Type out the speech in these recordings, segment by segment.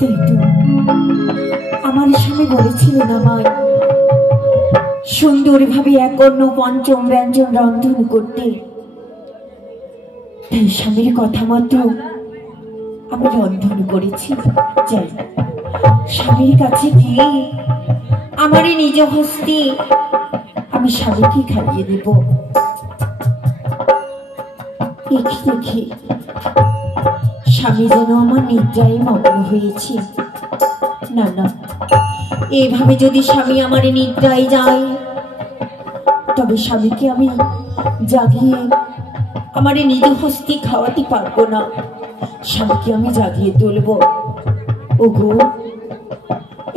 কিন্তু আমার স্বামী বলেছিলেন আমায় সুন্দরভাবে এক অন্য পঞ্চম ব্যঞ্জন রন্ধন করতে। তাই স্বামীর কথা মতো আমি রন্ধন করেছি। যাই স্বামীর কাছে গিয়ে আমারই নিজ হস্তে আমি স্বামীকে খাইয়ে দেব। দেখি দেখি স্বামী যেন আমার নিদ্রায় মগ্ন হয়েছে। না না, এইভাবে যদি স্বামী আমার নিদ্রায় যায় তবে স্বামীকে আমি জাগিয়ে আমার নিজ হস্তে খাওয়াতে পারবো না। স্বামীকে আমি জাগিয়ে তুলব। ওগো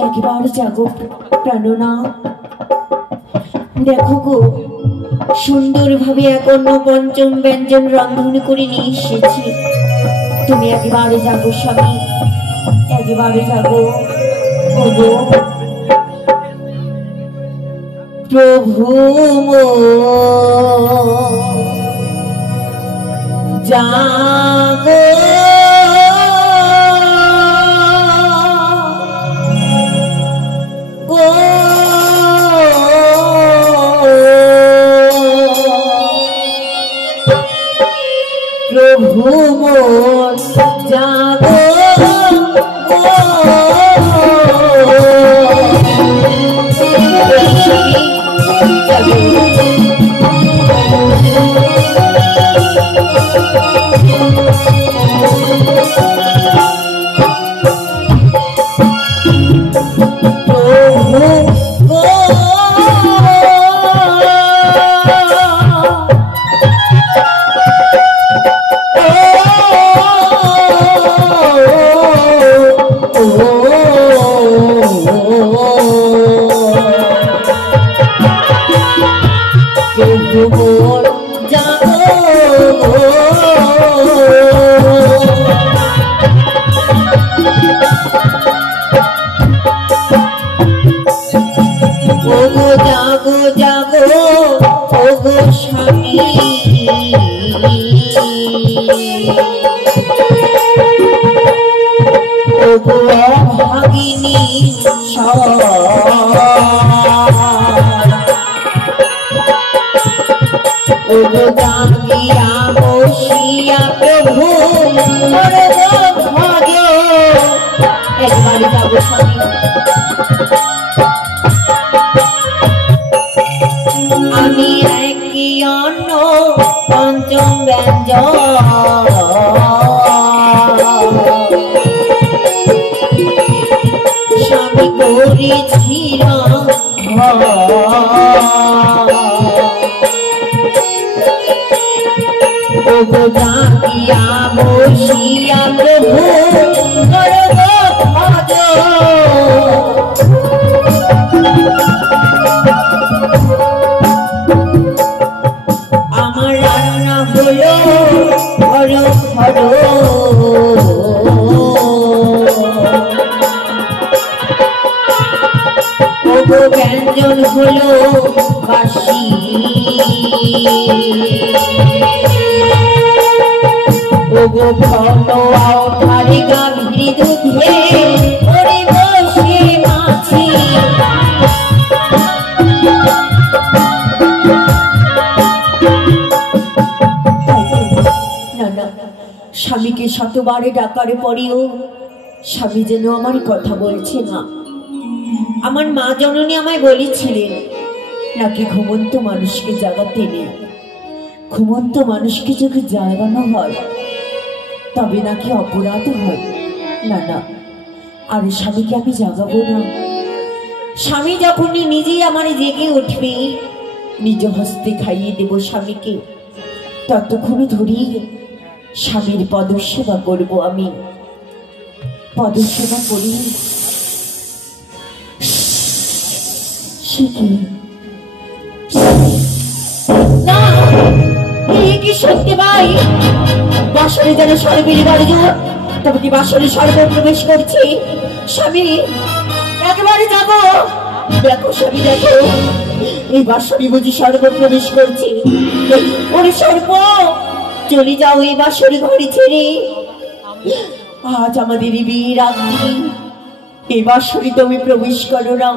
একবার জাগো প্রাণনা, দেখো গো সুন্দরভাবে এক অন্য পঞ্চম ব্যঞ্জন রন্ধন করে নিয়ে এসেছি। তুমি একবারে জাগো স্বামী, একবারে জাগো। ওগো প্রভু জাগো, প্রভু মোর জাগো, আমি একই অন্য পঞ্চম ব্যঞ্জন স্বামী করেছিল জাগিয়া বসিয়া প্রভু আমার রান্না হলো হরো হরো, ওগো ব্যঞ্জন হলো বাসি, ওগো ফলো আউঠারে গাভীর দুধে ওরে বসে মাছি। স্বামীকে শতবারে ডাকারে পরেও স্বামী যেন আমার কথা বলছে না। আমার মা জননী আমায় বলেছিলেন নাকি ঘুমন্ত মানুষকে জাগাতে নেই, ঘুমন্ত মানুষকে যদি জাগানো হয় তবে নাকি অপরাধ হয়। না না, আর স্বামীকে আমি জাগাবো না। স্বামী যখনই নিজেই আমার জেগে উঠবে নিজ হস্তে খাইয়ে দেব স্বামীকে। ততক্ষণ ধরি স্বামীর পদসেবা করব। আমি পদসেবা করি। কি শুনতে পাই বাসরে যেন সর্বের গর্জন, তবে কি বাসরে সর্ব প্রবেশ করছি। স্বামী একেবারে যাবো, দেখো স্বামী দেখো এই বাসরে বুঝি সর্ব প্রবেশ করছি। ওরে সর্ব চলে যাও এই বাসরে ঘরে ছেড়ে, আজ আমাদের বিয়ে রাত্রি এবার শরী তুমি প্রবেশ করো না,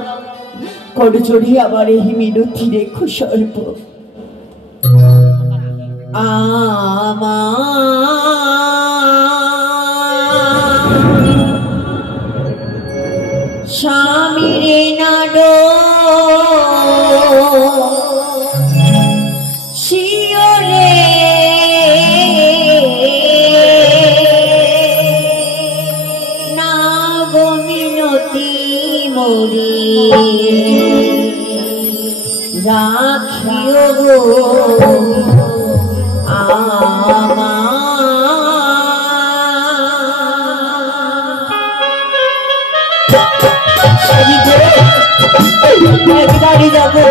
করজোড়ে আবার এই মিনতি রেখো সর্ব। স্বামীরে নাডো শিওরে না গো মিনতি মোরে রাখিও গো একবারই যাবো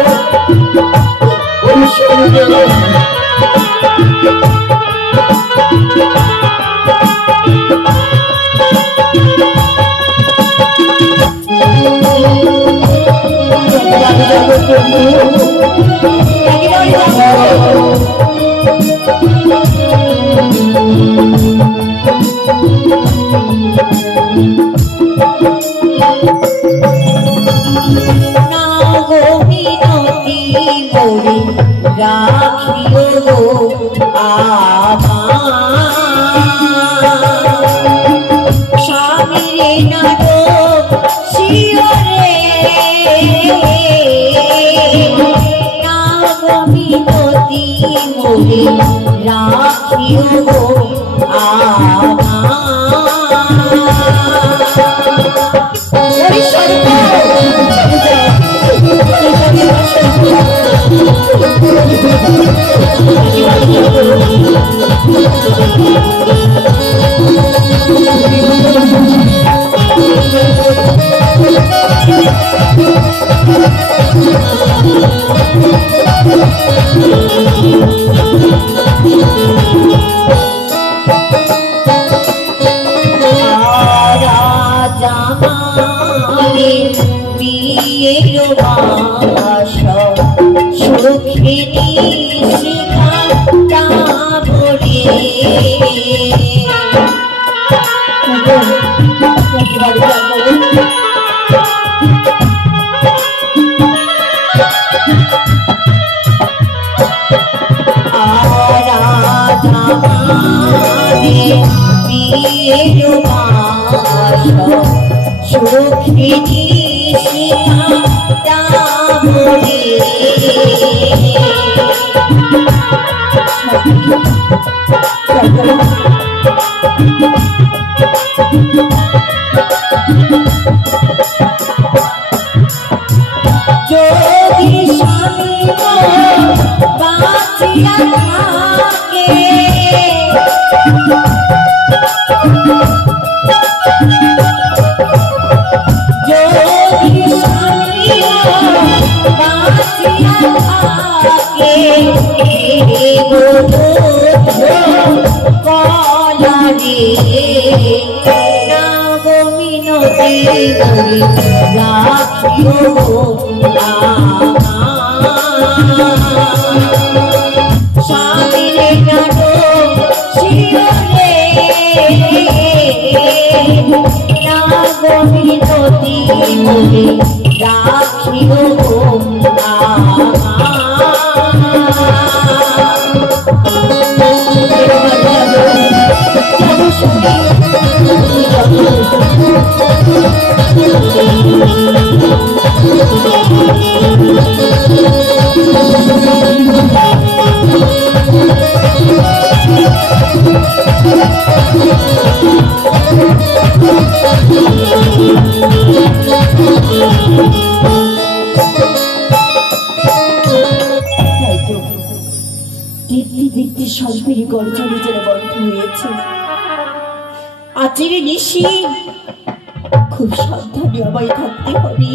খুব সাবধানে আমায় থাকতে হবে।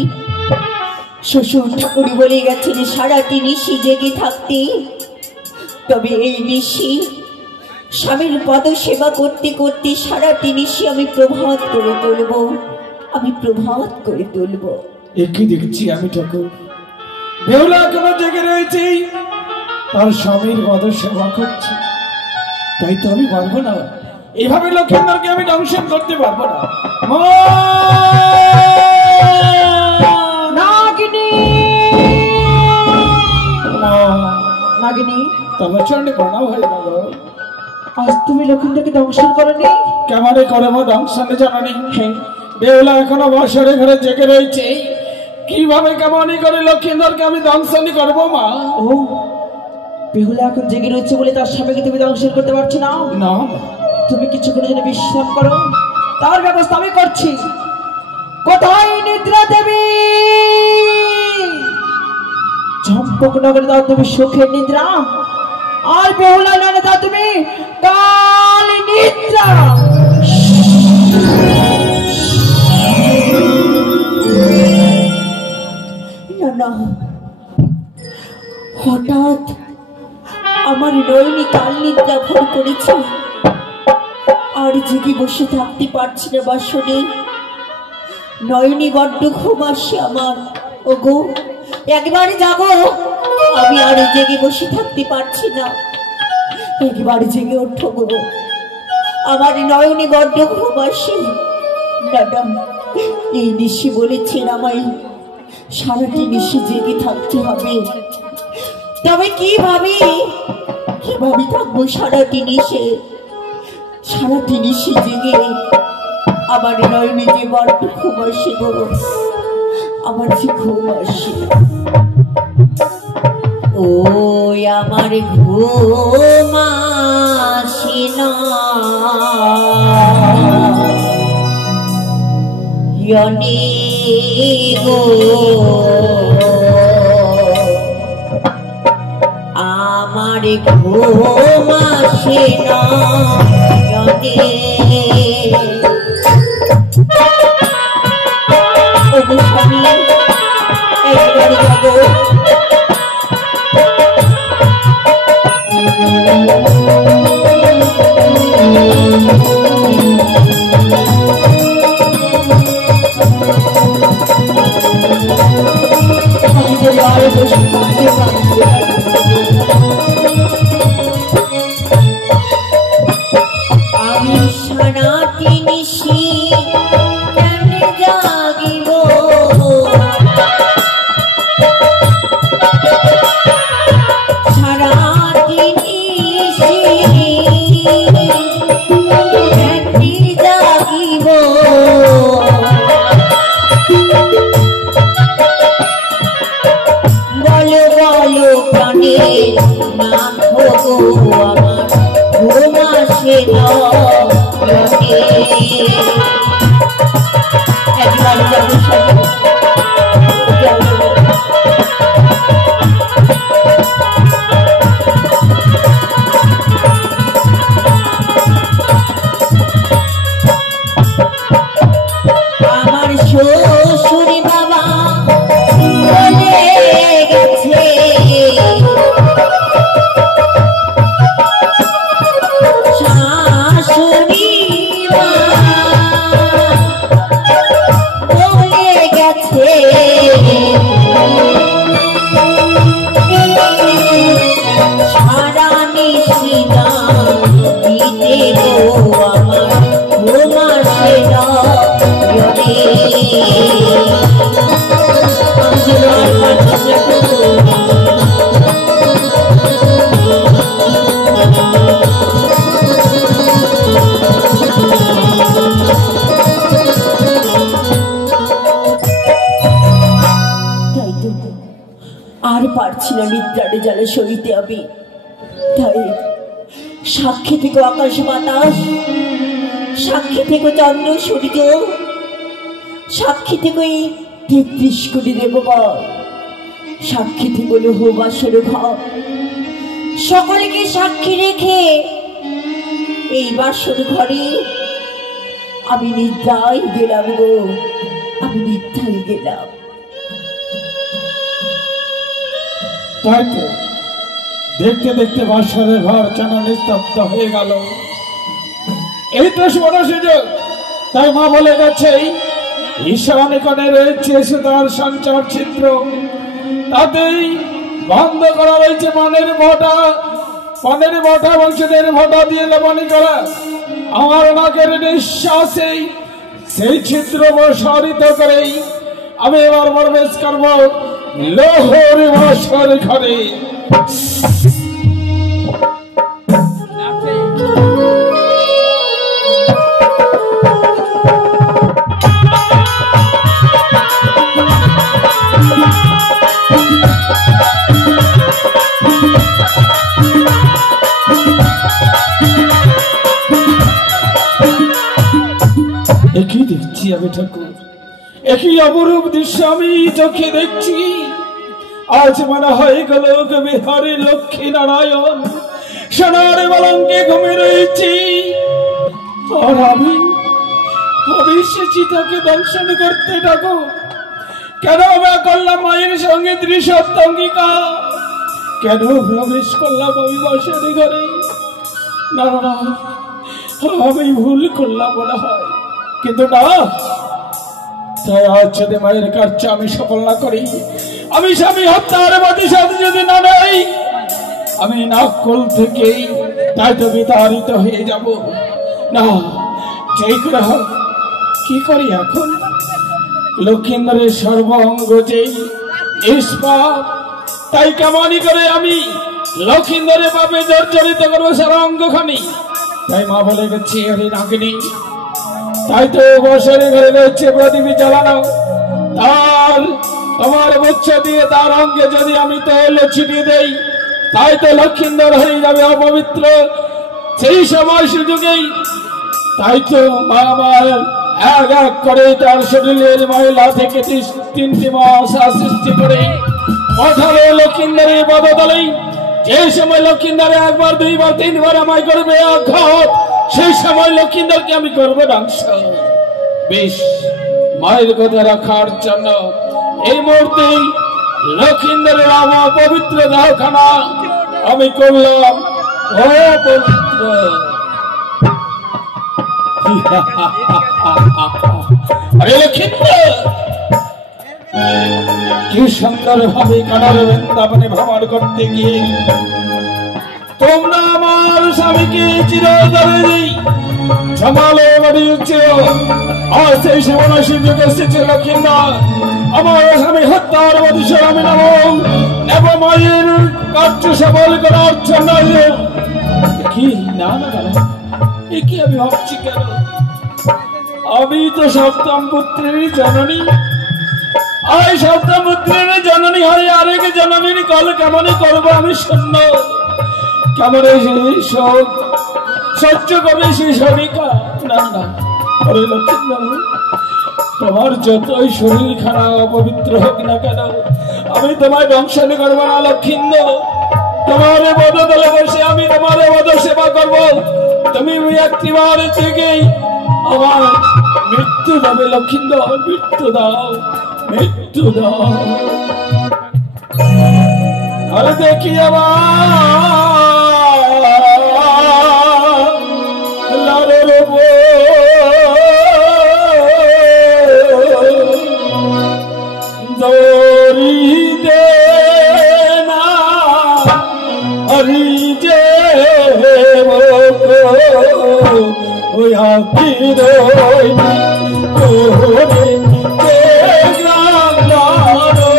শ্বশুর ঠাকুর বলে গেছেন সারাটি নিশি জেগে থাকতে। তবে এই নিশি স্বামীর পদ সেবা করতে করতে সারাটি নিশি আমি প্রভাত করে তুলব, আমি প্রভাত করে তুলব। একই দেখছি আমি ঠাকুর, বেহুলা কেমন জেগে রয়েছে, তার স্বামীর পদ সেবা করছে। তাই তো আমি পারবো না, এইভাবে লক্ষিন্দরকে আমি দংশন করতে পারবো না। নাগিনী নাগিনী তবে চন্ডী প্রণাম হয়ে গেল। আজ তুমি লক্ষিন্দরকে দংশন করনি? কেমন করবো দংশনে জানি। বেহুলা এখনো বছরে ঘরে জেগে রয়েছে, কিভাবে কেমনই করে লক্ষিন্দরকে আমি দংশনই করবো মা। ও বেহুলা এখন জেগে রয়েছে বলে তার স্বামীকে তুমি দংশন করতে পারছো না? না, তুমি কিছুক্ষণের জন্য বিশ্রাম করো, তার ব্যবস্থা আমি করছি। কোথায় নিদ্রা দেবী? চম্পকনগরে দাও তুমি সুখের নিদ্রা, আর বেহুলা নয় দাও তুমি কাল নিদ্রা। না না, হঠাৎ আমার নয়নি কাল নিদ্রা ভর করেছে, আর জেগে বসে থাকতে পারছি না বাসনে। নয়নি বড্ড ঘুম আসে আমার। ওগো একবার জাগো, আমি আর জেগে বসে থাকতে পারছি না, একবার জেগে ওঠো গো, আমার নয়নি বড্ড ঘুম আসে। ম্যাডাম এই নিশি বলেছেন আমায় সারাটি নিশি জেগে থাকতে হবে, তবে কিভাবে থাকবো সারাটি নিশি জেগে? আমার নয়নি যে বড্ড ঘুম আসে গো, আমার যে ঘুম আসে। ও আমার ঘুম আসে না গো, আমার ঘুম আসে না একবারে যাবো। আমি যে বারে বসে থাকতে পারছি না। আমি সারাটি নিশি কেন জাগিব, সারাটি নিশি কেন জাগিব, বলো বলো প্রাণের নাথ গো, আমার ঘুম আসে না। একবার যাবো সবাই, আমার শ্বশুর বাবা বলে গেছে, শাশুড়ি মা বলে গেছে, সারা নিশি না দিতে গো, আমার ঘুম আসে না রে। আমি যেন আর পারছি না গো। তাই তো আর পারছি না নিদ্রারে জ্বালা সইতে আমি। তাই সাক্ষী থেকে আকাশ বাতাস, সাক্ষী থেকে চন্দ্র সূর্য, সাক্ষী থেকে ৩৩ কোটি দেবগণ, সাক্ষী থেকে লৌহ বাসর ঘর, সকলকে সাক্ষী রেখে এই বাসর ঘরে আমি নিদ্রায় গেলাম গো, আমি নিদ্রায় গেলাম। তাই তো দেখতে দেখতে বাসরের ঘর কেন নিস্তব্ধ হয়ে গেল। এই তো বড় সুযোগ। তাই মা বলে গেছে ঈশানে কোণে রয়েছে সে তার সঞ্চার চিত্র, তাতেই বন্ধ করা রয়েছে পানের ভটা বংশদের ভটা দিয়ে লেপনি করা। আমার নাকের নিঃশ্বাসে সেই ছিদ্র প্রসারিত করেই আমি এবার প্রবেশ করব লোহর বাসর ঘরে। একই দেখছি আমি ঠাকুর, একই অপরূপ দৃশ্য আমি চোখে দেখছি। আজ মনে হয় গোলক বিহারী লক্ষ্মী নারায়ণ সোনার পালঙ্কে ঘুমে রয়েছি, আর আমি এসেছি তাকে দর্শন করতে। ঠাকুর, কেন আমরা করলাম মায়ের সঙ্গে ত্রিসপ্তাঙ্গিকা? কেন প্রবেশ করলাম আমি বাসর ঘরে? না না, আমি ভুল করলাম মনে হয়, কিন্তু না, তাই আজ যদি মায়ের কার্য আমি সফল না করি, আমি স্বামী হত্যার প্রতিশোধ যদি না নেই, আমি নাকল থেকেই তাই তো বিতাড়িত হয়ে যাব। না, যেই করে হোক, কি করি এখন? লক্ষিন্দরের সর্বাঙ্গ যেই ইস্পাত, তাই কেমনই করে আমি লক্ষিন্দরের পাপে জর্জরিত করবো সারা অঙ্গখানি। তাই মা বলে গেছে, আরে নাগিনী, তাই তো বছরে ঘরে রয়েছে প্রদীপ জ্বালানো, তার তোমার বচ্চ দিয়ে তার অঙ্গে যদি আমি তৈল ছিটিয়ে দেই, তাই তো লক্ষিন্দর হয়ে যাবে অপবিত্র। সেই সময় সুযোগেই তাই তো মা আমার এক এক করে তার শরীরের মহিলা থেকে 3টি মাস সৃষ্টি করে পাঠালো লক্ষিন্দরের পদতলেই। যে সময় লক্ষিন্দরে একবার, দুইবার, তিনবার আমায় করবে আঘাত, সেই সময় লক্ষিন্দরকে আমি করবো ধ্বংস। বেশ, মায়ের কথা রাখার জন্য এই মুহূর্তে লক্ষিন্দরের আমার পবিত্র দেহখানা আমি করলাম অপবিত্র। আরে লক্ষিন্দর, কি সুন্দর ভাবে কানার বৃন্দাবনে ভ্রমণ করতে গিয়ে তোমরা আমার স্বামীকে চিরতরে জমালে বাড়িয়েছে। আর সেই সময় সুযোগ এসেছে লক্ষিন্দর, আমার স্বামী হত্যার প্রতিশোধ আমি নেব মায়ের কার্য সফল করার জন্য। কি না না না, এ কি আমি ভাবছি কেন? আমি তো সপ্তম পুত্রের জননী, আর সপ্তম পুত্রের জননী হয় আরেক জননীর কল কেমন করবো আমি শূন্য? কেমন সেই শোক সহ্য করবে সেই শরিকা? না না, ওরে লক্ষিন্দর, তোমার যতই শরীর খারাপ অপবিত্র হোক না কেন, আমি তোমায় দংশন করবো না লক্ষিন্দর। তোমার পদতলে বসে আমি তোমার পদ সেবা করবো। তুমি একটিবার থেকেই আমার মৃত্যু দেবে লক্ষিন্দর, মৃত্যু দাও, মৃত্যু দাও। আরে দেখি আমার লালের দরি দে না হরি যে ওই হাকি রই ওরে কে গ্রাম লারো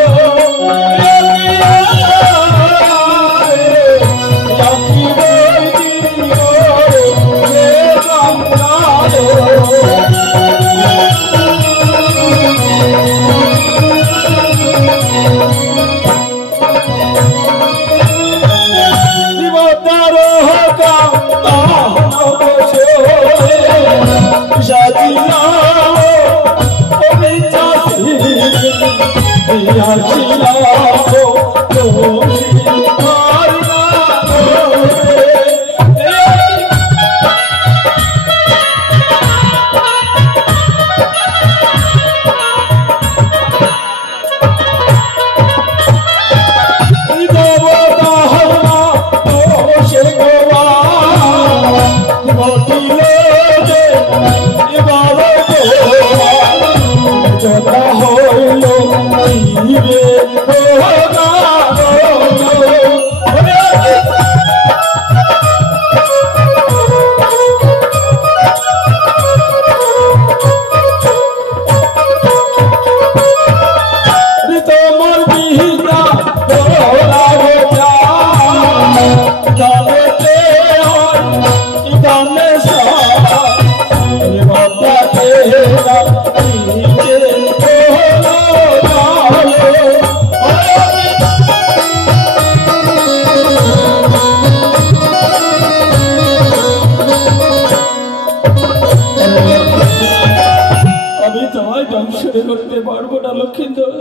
তোমায় ধ্বংস করতে পারবো না লক্ষিন্দর।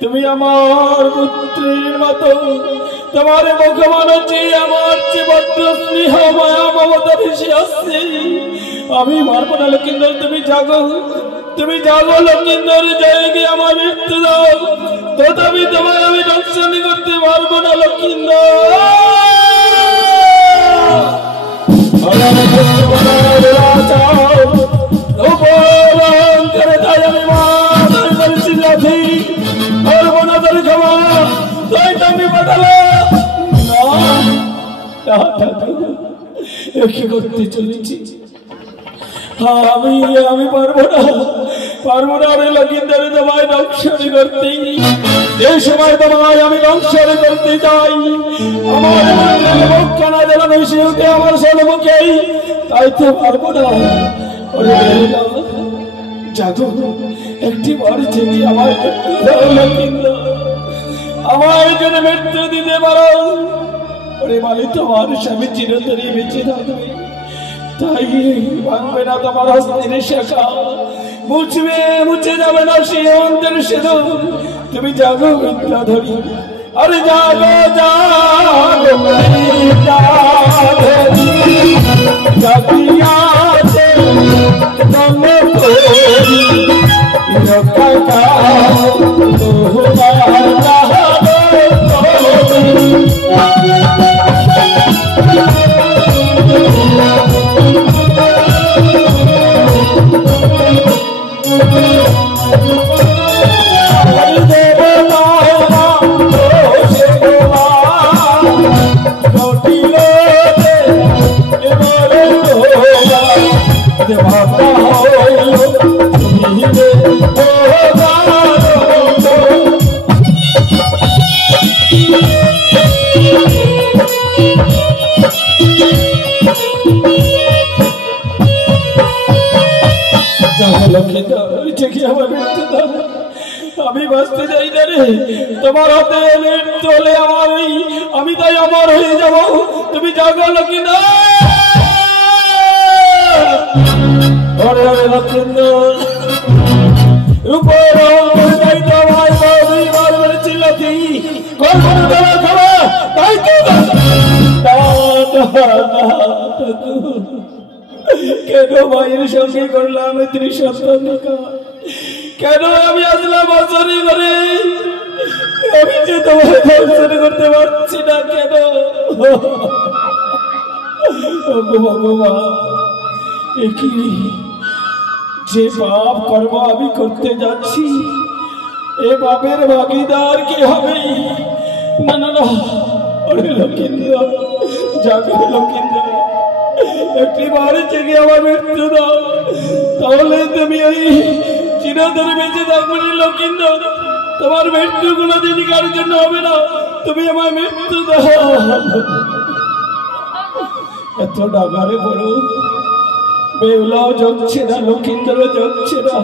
তুমি আমার পুত্রের মতো, তোমার মুখমানচে আমার চেয়ে বড্ড স্নেহ মায়া মমতা ভেসে আসছে। আমি পারবো না লক্ষিন্দর, তুমি জাগো, তুমি জাগো লক্ষিন্দর, জায়গে আমার মৃত্যু দাও, তথাপি তোমায় আমি ধ্বংস করতে পারবো না লক্ষিন্দর। করতে চলেছি আমি পারবো না রে লক্ষিন্দর, তোমায় ধ্বংসরে করতে। যে সময় তোমায় আমি ধ্বংসরে করতে চাই, আমার মুখখানা যেন মিশে উঠে আমার সম্মুখেই, তাই তো পারবো না। জাগো, একটি বার থেকে আমার মৃত্যু দাও লক্ষিন্দর, আমার জন্য মৃত্যু দিতে পারো। ওরে মালি, তোমার স্বামী চিরতরে বেঁচে থাকবে, তাই ভাঙবে না তোমার হস্তের শাখা, মুছে যাবে না সে অন্তর সেদু। তুমি জাগো বিদ্যাধরী, আরে জাগো জাগো বিদ্যাধরী, জাগিয়াছে তুমি তোরি রক্ষা কাও তোমার রাহবে তোরি। আমি বাঁচতে চাই না রে, তোমার হাতে মৃত্যু হলে আমি তাই অমর হয়ে যাব। তুমি জাগো লক্ষিন্দর, লক্ষিন্দর কেন মায়ের সঙ্গে করলাম ত্রিসত্তর, কেন আমি আসলাম বছরই করে, আমি যে তোমার দর্শন করতে পারছি না কেন? যে পাপ কর্ম আমি করতে যাচ্ছি, এ পাপের ভাগিদার কি হবে? না না না, ওরে লক্ষিন্দর, জাগো লক্ষিন্দর, একটি বারে থেকে আমার মৃত্যু দাও, তাহলে তুমি ওই চিরতরে বেঁচে থাকবে লক্ষিন্দর। তোমার মৃত্যু কোনোদিন কারোর জন্য হবে না, তুমি আমার মৃত্যু দাও। এত ডাকারে বড় বেউলাও যাচ্ছে না, লক্ষিন্দরও যাচ্ছে না,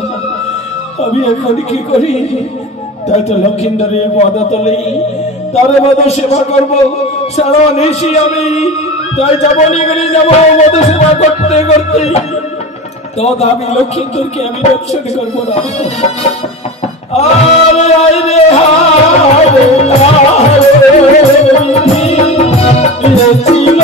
আমি এখন কি করি? তাই তো লক্ষিন্দরের পদাতলেই তার মত সেবা করবো সারা নিশি আমি, তাই যাবনি করে যাবো মত সেবা করতে করতে, তত আমি লক্ষিন্দরকে আমি দর্শন করবো না। আরে আরে হারে ছিল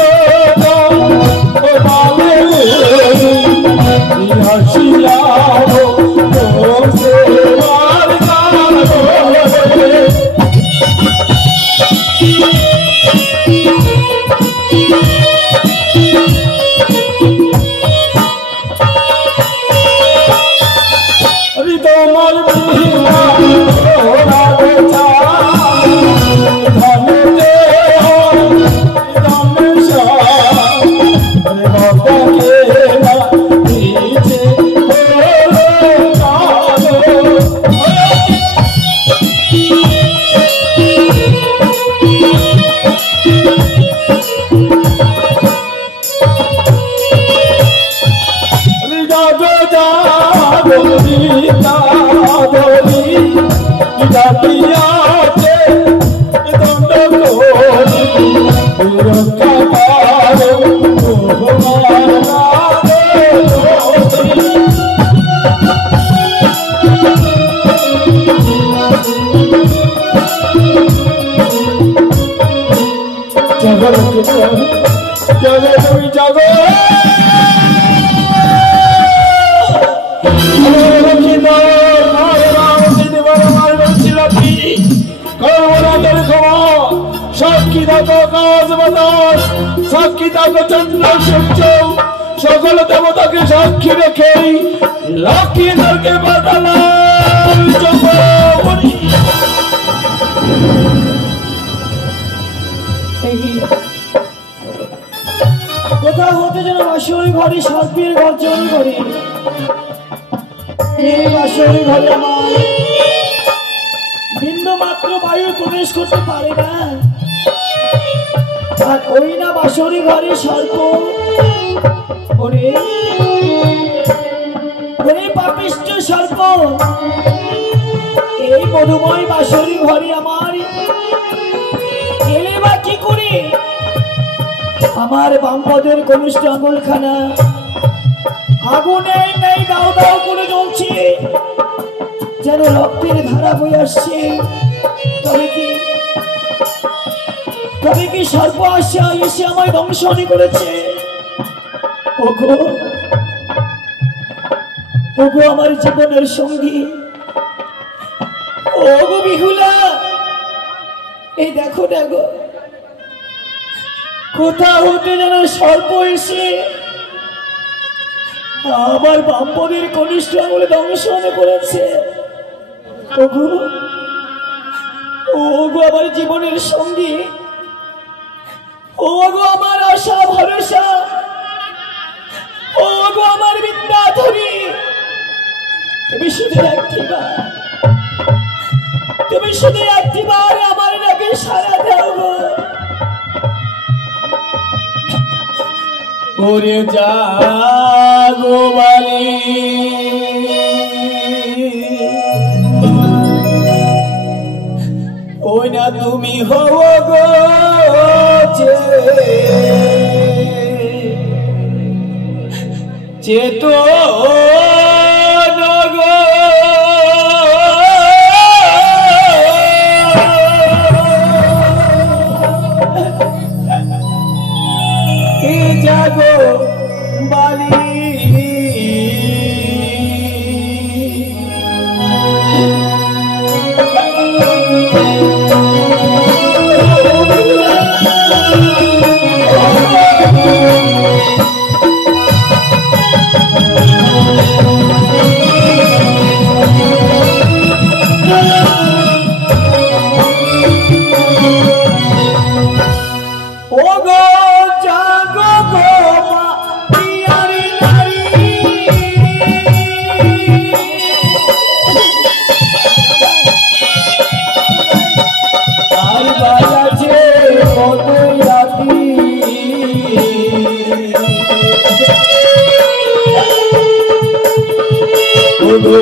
সাক্ষী থাকো আকাশ বাতাস, সাক্ষী থাকো চন্দ্র সূর্য, সকল দেবতাকে সাক্ষী রেখেই লক্ষ্মীদেরকে পাঠালাম জগবনি। কোথা হতে যেন বাসুরি ঘরে সর্পের গর্জন করে। এই বাসুরি ঘরে আমার বিন্দু মাত্র বায়ু প্রবেশ করতে পারে না। আর ওই না বাসুরি ঘরে সর্প। ওরে ওরে পাপিষ্ঠ সর্প, এই মধুময় বাসুরি ঘরে আমার এলে বা কি করে? আমার বামপদের কনিষ্ঠ আঙুলখানা আগুনে নেই দাও দাও করে জ্বলছে, যেন রক্তের ধারা বয়ে আসছে। তবে কি সর্প এসে আমায় দংশনী করেছে? ওগো ওগো আমার জীবনের সঙ্গী, ওগো বিহুলা, এই দেখো দেখো কোথা হতে যেন সর্প এসে আমার বামপদের কনিষ্ঠ আঙুলে দংশন করেছে। ওগো ওগো আমার জীবনের সঙ্গী, ওগো আমার আশা ভরসা, ওগো আমার বিদ্যাধরী, তুমি শুধু একটিবার আমার নাকি সারা দাও গো। ওরে জাগো বালি, ওই না তুমি হও গো চেতো জাগো বালি,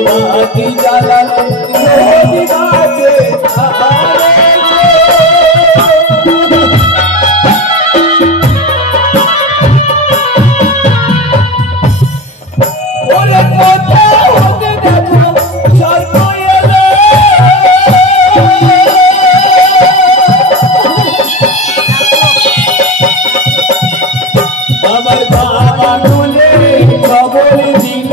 বাতি জ্বালালে নদী গাছে ওরে কথা হতে দেখো সর্প এলো, আমার বাবা গুলে খবর দিল,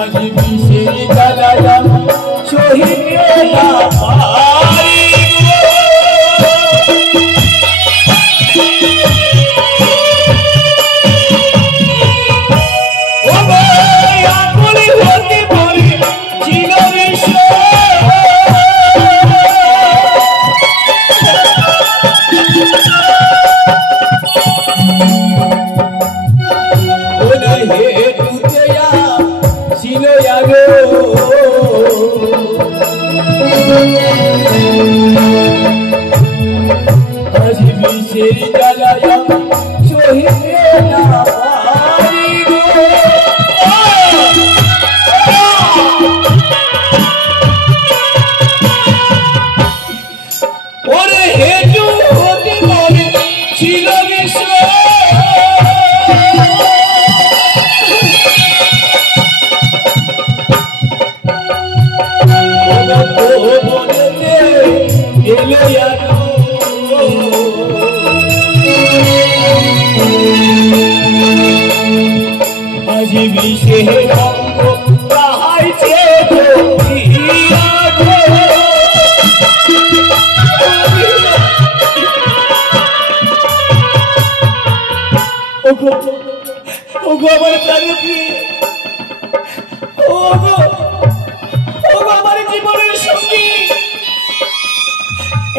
আজ বিশের জ্বালালাম সহিতে না পারি। ও ভাই আকুল হতে বলি ছিল বিশ্ব, আজ বিশের জ্বালালাম সহিতে না পারি গো। ওরে হেতু হতে পারে ছিল বিশ্ব, আজ বিশেষ রঙ্গ তাহাই চেয়ে ওগো ওগো আমার প্রাণের প্রিয়, ওগো ওগো আমার জীবনের সঙ্গী,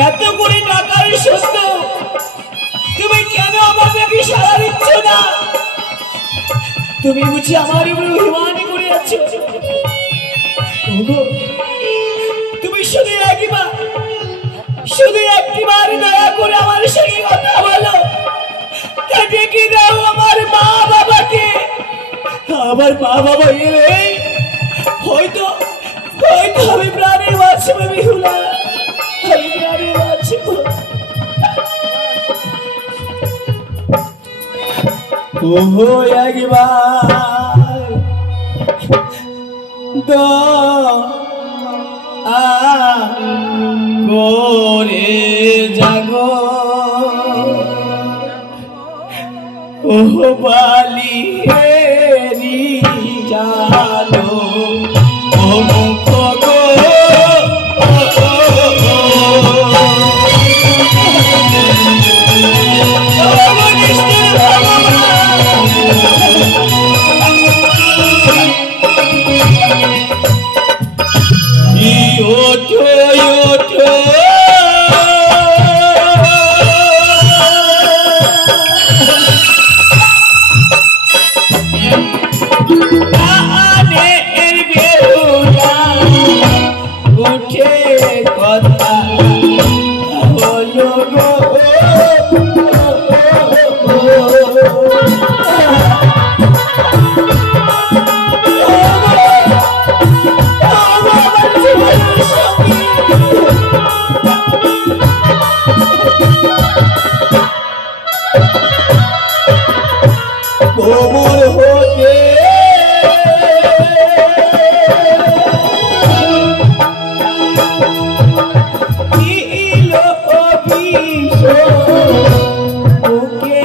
এত করে টাকার সত্য তুমি কেন আমাকে সারা দিচ্ছ না? তুমি বুঝি আমার উপরে অভিমানী করে আছো? ওগো তুমি শুধু একবার দয়া করে আমার সঙ্গে কথা বলো, ডেকে দাও আমার মা বাবাকে। আমার মা বাবা এলে হয়তো হয়তো আমি প্রাণে বাঁচব বিহুলা, আমি প্রাণে বাঁচব। ওহো একবার করে জাগো, ওহো বালি হেরি জানো, ও মুখ গো কোমর হতে দিলো বিষ বুকে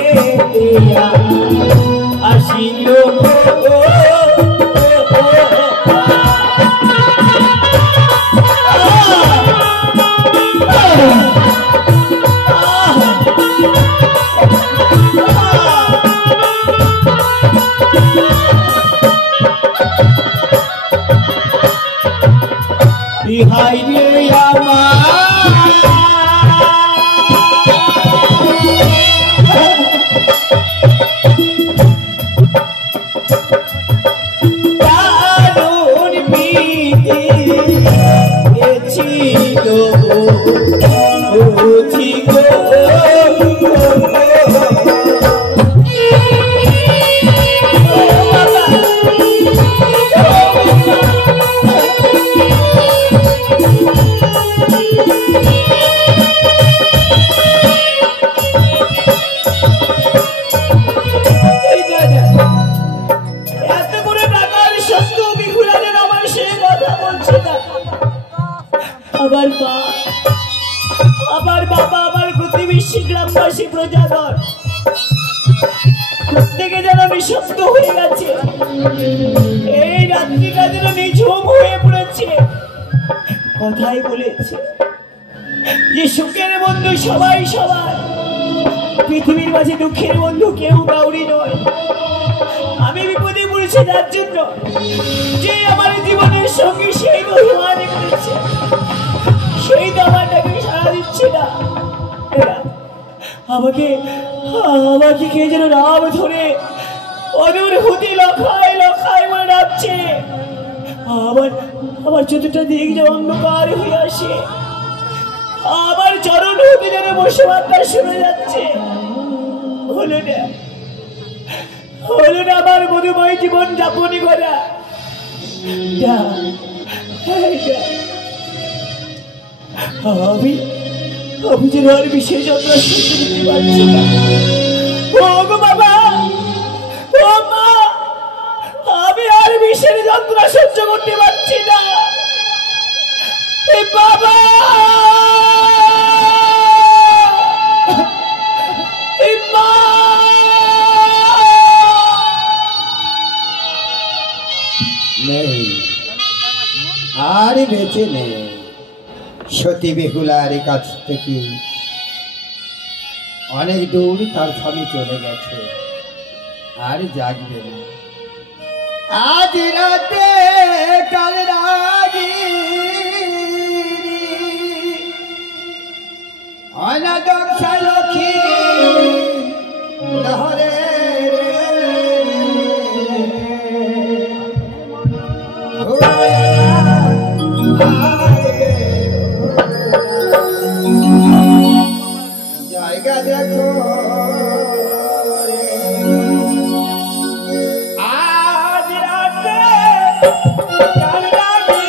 দিয়া আসিল বিহাই রে দারুণ প্রীতি ছিল বুঝি গো, আমার বাবা, আমার প্রতিবেশী গ্রামবাসী প্রজাগণ প্রত্যেকে যেন বিষাক্ত হয়ে গেছে, এই রাত্রিটা যেন নিঝুম হয়ে পড়েছে। কথাই বলেছে যে সুখের বন্ধু সবাই সবার, পৃথিবীর মাঝে দুঃখের বন্ধু কেউ কাউরি নয়। আমি বিপদে পড়েছি তার জন্য যে আমার জীবনের সঙ্গী সেই তো অভিমানী করেছে, সেই তো আমার ডাকে সাড়া দিচ্ছে না। আমাকে আমাকে কে যেন নাম ধরে অদূর হতে লখায় লখায় মনে ডাকছে। আমার চতুর্থ দিক যে অন্ধকার হয়ে আসে, আমার চরণ হতে যেন বসে বাতাস শুনে যাচ্ছে। হলো না আমার মধুময় জীবন যাপনই করা। আমি যেন আর বিশেষ যন্ত্রণা সহ্য করতে পারছি না। ও গো বাবা, ও মা, আমি আর বিশেষ যন্ত্রণা সহ্য করতে পারছি না। বাবা, নেই আর বেঁচে নেই। সতী বেহুলার কাছ থেকে অনেক দূর তার স্বামী চলে গেছে। আর জাগবে না। আজ রাতে কাল রাগি অনাদম সালখী লহরে জায়গা দেখো আজ রাতে কাল রাগি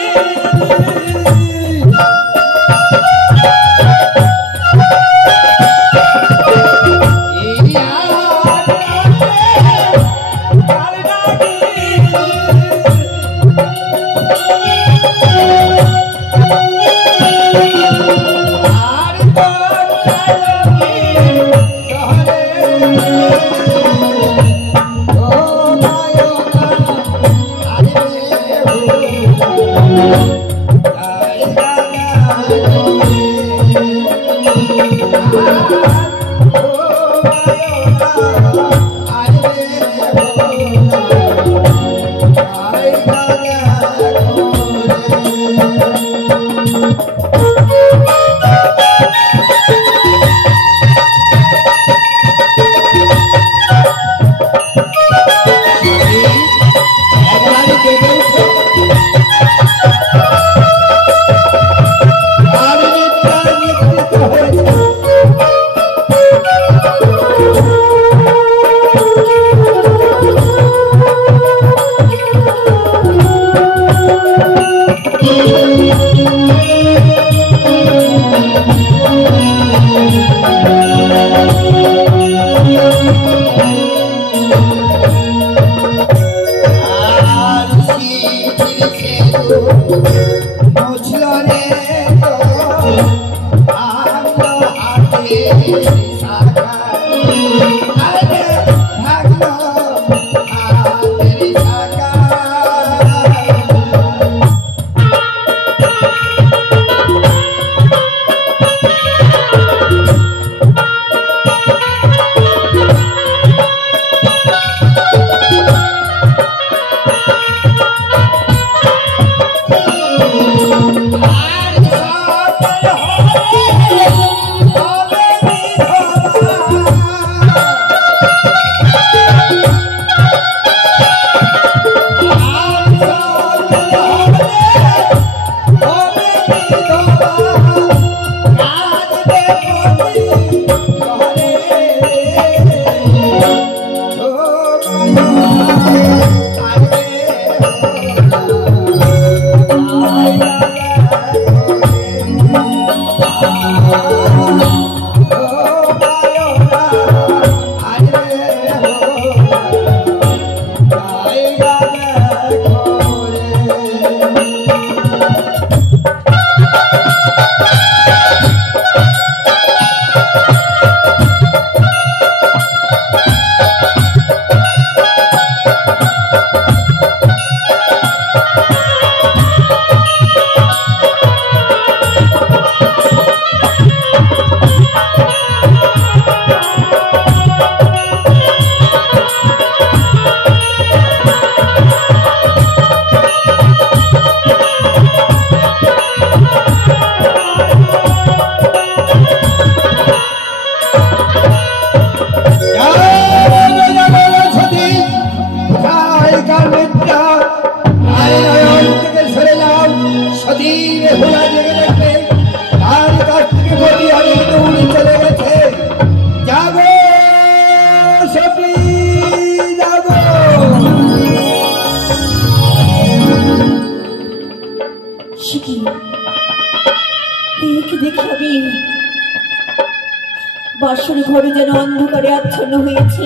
বাসর ঘরে যেন অন্ধকারে আচ্ছন্ন হয়েছে।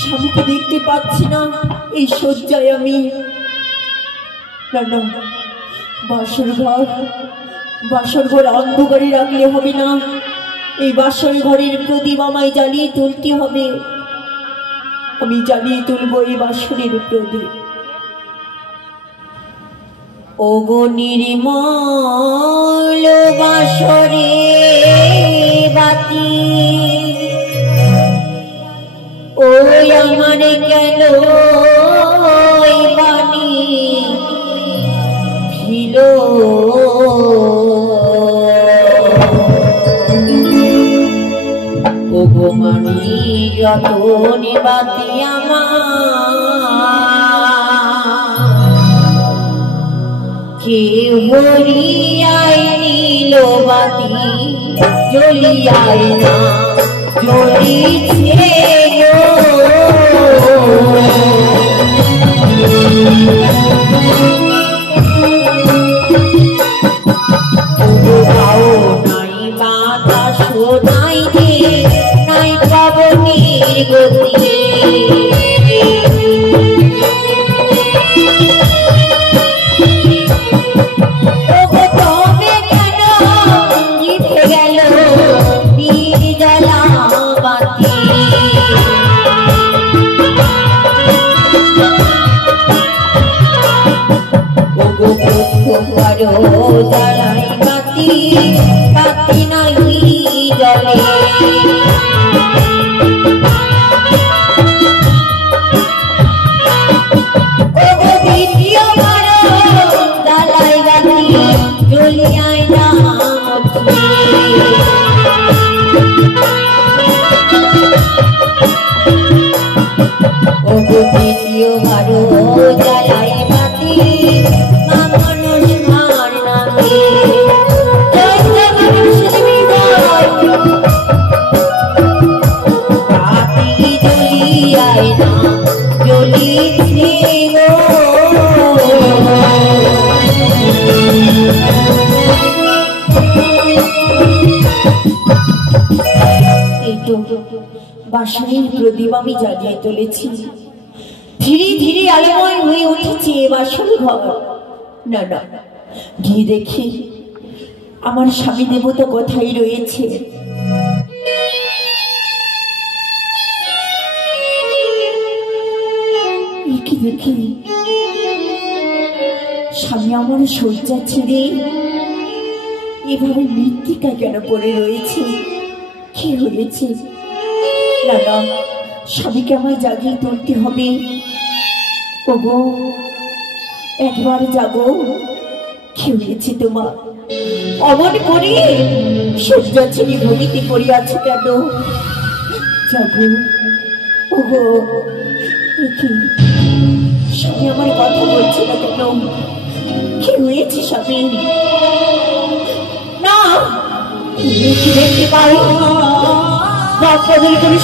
স্বামীকে দেখতে পাচ্ছি না এই শয্যায় আমি। না না, বাসর ঘর অন্ধকারে রাখলে হবে না। এই বাসর ঘরের প্রদীপ আমায় জ্বালিয়ে তুলতে হবে। আমি জ্বালিয়ে তুলব এই বাসরের প্রদীপ। ওগো নির্মল বাসরে বাতি বাণী ছিল ওগো মানি রতনে বাতি আমার কে হরিয়ায় নীল বাতি জ্বলিয়ায় না জ্বলিছে নাই বাতাস নাই যে নাই পবনের গতি জ্বালাই বাতি বাতি নাই জলে দ্বিতীয়বার জ্বালাই বাতি জ্বলিয়ায় না দ্বিতীয়বার জ্বালাই বাতি বাঁশির প্রদীপ আমি জ্বালিয়ে তুলেছি ধীরে ধীরে আলোময় হয়ে উঠেছে বাসর ঘর না না গিয়ে দেখি আমার স্বামী দেবতা কোথায় রয়েছে কি দেখি স্বামী আমার শয্যা ছেড়ে এভাবে মৃত্তিকা কেন পড়ে রয়েছে কি হয়েছে না না স্বামীকে আমায় জাগিয়ে তুলতে হবে ওগো একবার জাগো কি হয়েছে তোমার অমন করে শয্যা ছেড়ে ভূমিতে পড়িয়াছে কেন জাগো ওগো স্বামী আমার কথা বলছে না কেন কি হয়েছে স্বামী না কি দেখতে পাই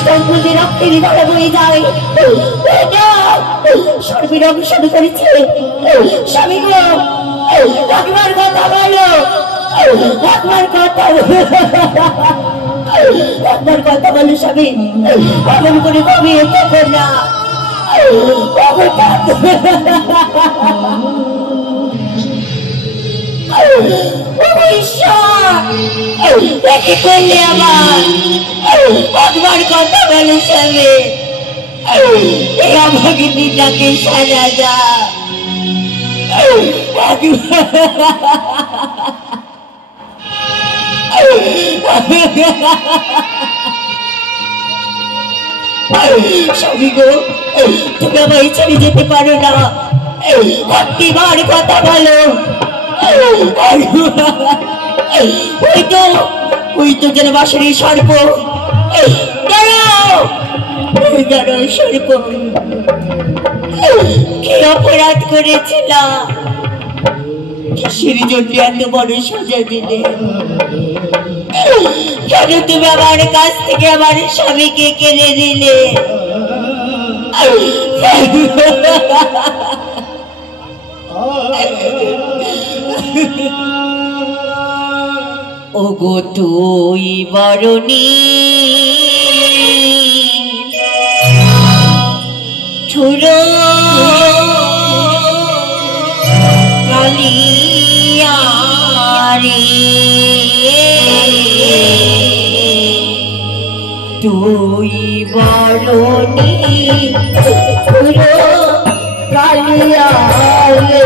সম্পূর্ণ রক্তের ধারা বয়ে যায় সর্বিরং শুরু করেছে স্বামী গো একবার কথা বলো একবার কথা বলো স্বামী এমন করে ঘুমিয়ে থাকো না করলে আমার একবার কথা বলো স্বামী আমাকে নিটাকে সাজা যা স্বামী গো তুমি আমায় ছেড়ে যেতে পারো না একটিবার কথা বলো ওই তো যেন বাঁশির সর্প সর্প কি অপরাধ করেছিলাম কিসের জন্য এত বড় সাজা দিলে কেন তুমি আমার কাছ থেকে আমার স্বামীকে কেড়ে নিলে ওগো তুই বরণী ছুড়ো কালিয়ারে তুই বরণী ছুড়ো কালিয়ারে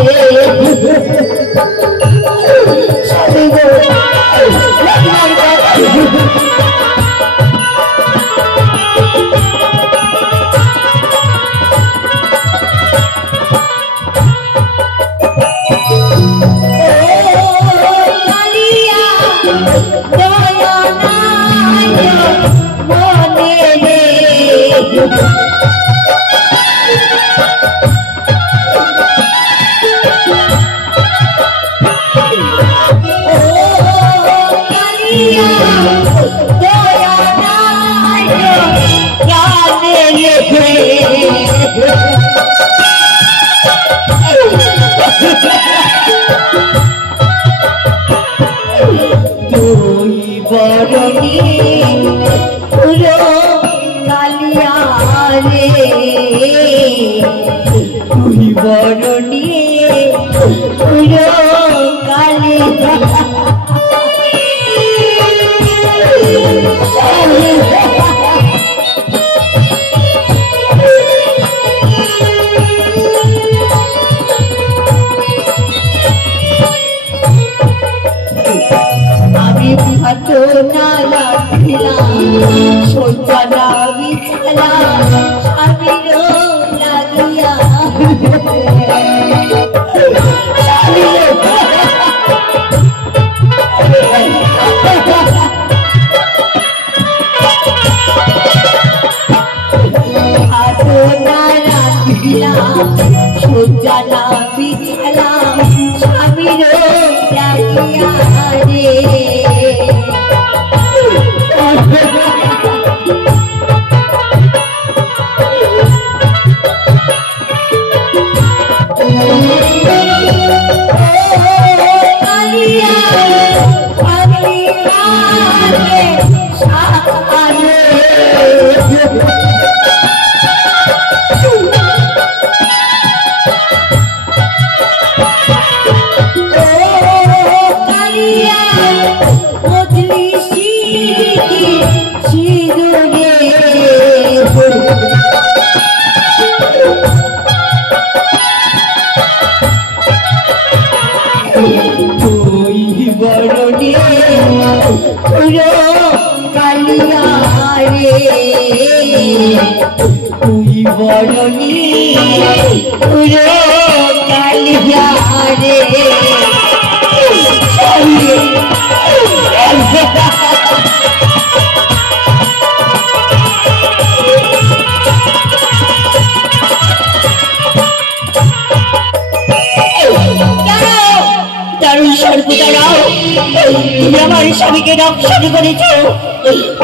স্বামীকে রক্ষণ করেছ,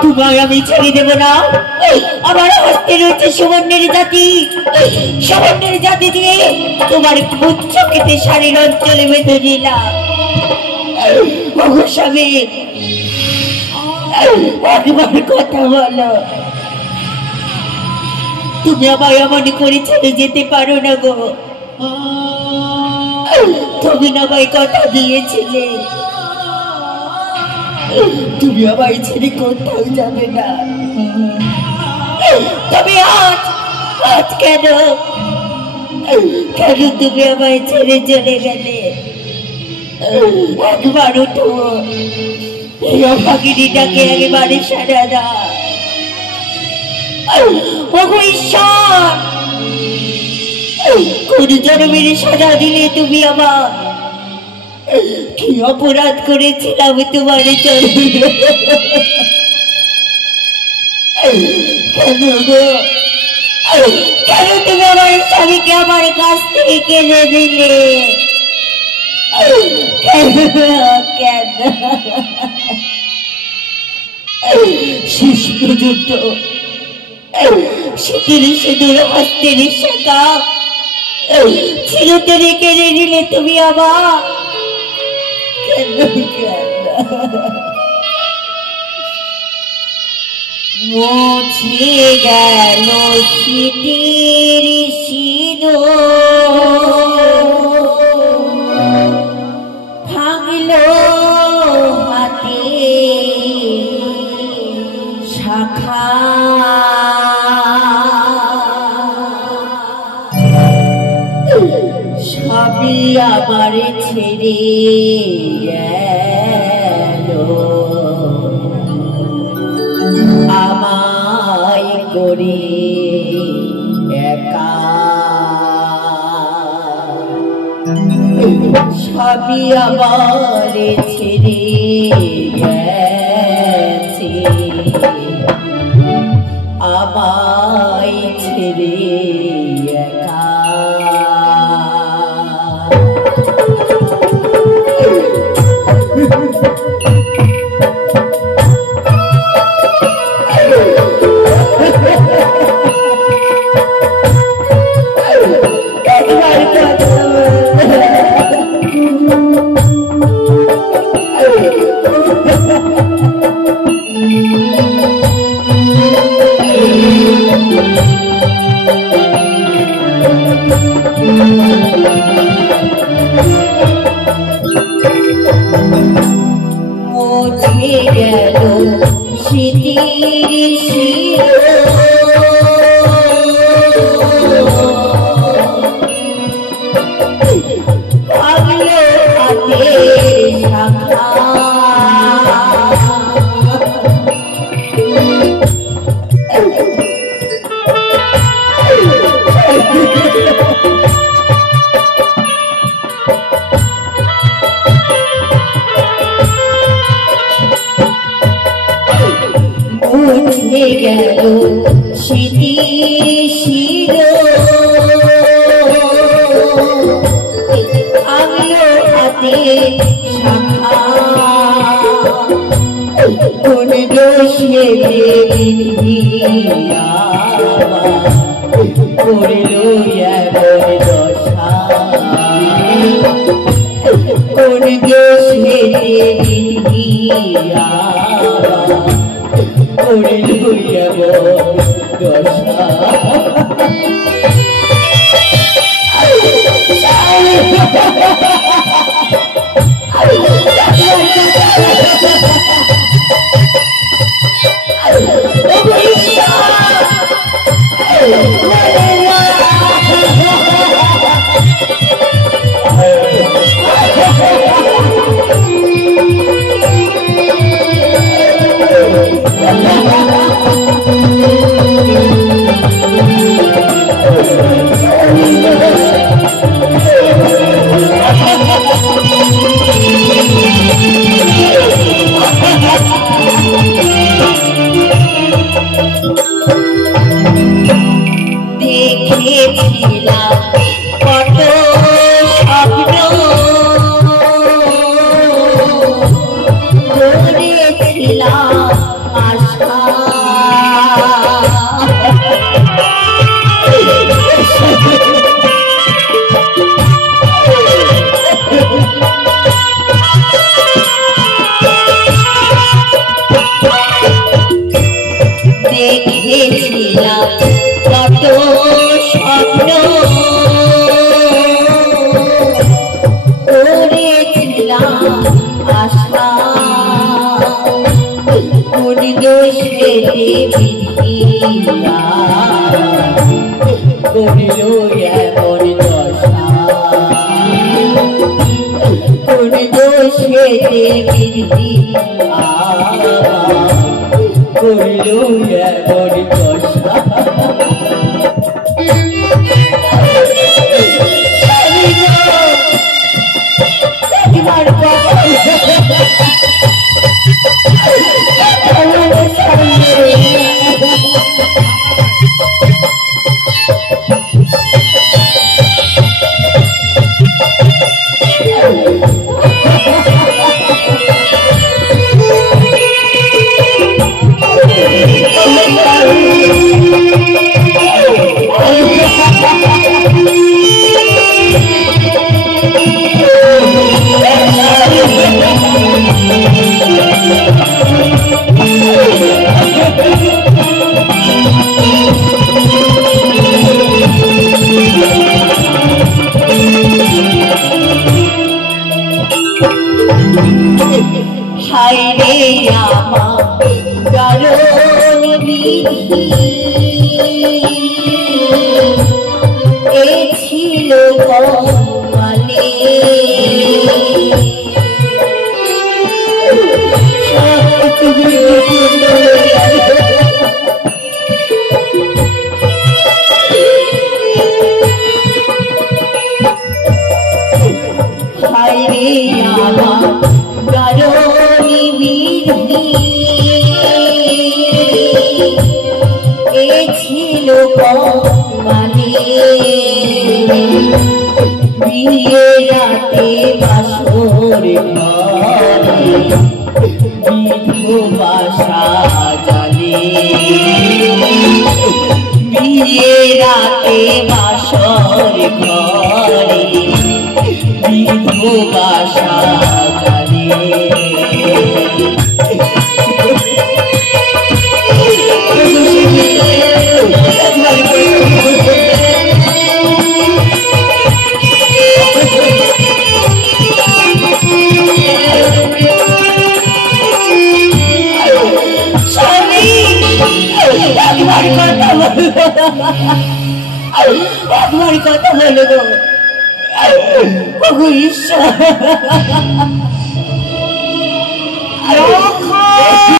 তোমায় আমি ছেড়ে দেব না। আমার হস্তে রয়েছে সুবর্ণের জাতি, সুবর্ণের জাতি দিয়ে তোমার পুচ্ছ কেটে শাড়ির অঞ্চলে বেঁধে দিলাম। স্বামী, একবার কথা বলো, তুমি আমায় এমন করে ছেড়ে যেতে পারো না গো। তুমি না ভাই কথা দিয়েছিলে তুমি আমায় ছেড়ে কোথাও যাবে না। তুমি আজ কেন তুমি আমায় ছেড়ে চলে গেলে? একবার উঠো, এই অভাগিনীটাকে একেবারে সারা দাও। ওগো ঈশ্বর, কোন জন্মের সাজা দিলে তুমি আমার? কি অপরাধ করেছিলাম তোমার চলে? কেন গো, কেন তুমি আমার স্বামীকে আমার কাছ থেকে কেড়ে দিলে? কেন শেষ পর্যন্ত শীতের সিঁদুর হস্তের শাখা চিরতরে কেড়ে নিলে তুমি আবার? মুছে গেল শীতের সিঁদুর, ভাঙলো হাতে শাখা, স্বামী আমার ছেড়ে গেল, আমায় করে একা। স্বামী আমার ছেড়ে গেছে, আমায় ছেড়ে একা। মুছে গেল স্মৃতির শিরা, ভাঙলো হাতের শাখা। মুছে গেল স্মৃতির শিরা, ভাঙলো হাতের শাখা। কোন দোষে বিধিয়া করলো এমন দশা, কোন দোষে বিধিয়া করলো এমন দশা। দেখেছিলাম কত স্বপ্ন, করেছিলাম আশা, দেখেছিলাম কত স্বপ্ন, করেছিলাম আশা, কোন দোষে বিধিয়া করলো এমন দশা, কোন দোষে বিধিয়া করলো এমন দশা। হায় রে আমার কারণ বিধি, এ ছিল কপালে, হায় রে আমার কারণ বিধি, এ ছিল মানে বিয়ে রাতে বাসর ঘরে বিধবা সাজালে বিয়ে রাতে বাসর ঘরে বিধবা সাজালে একবার কথা বলো গো ওগো ঈশ্বর।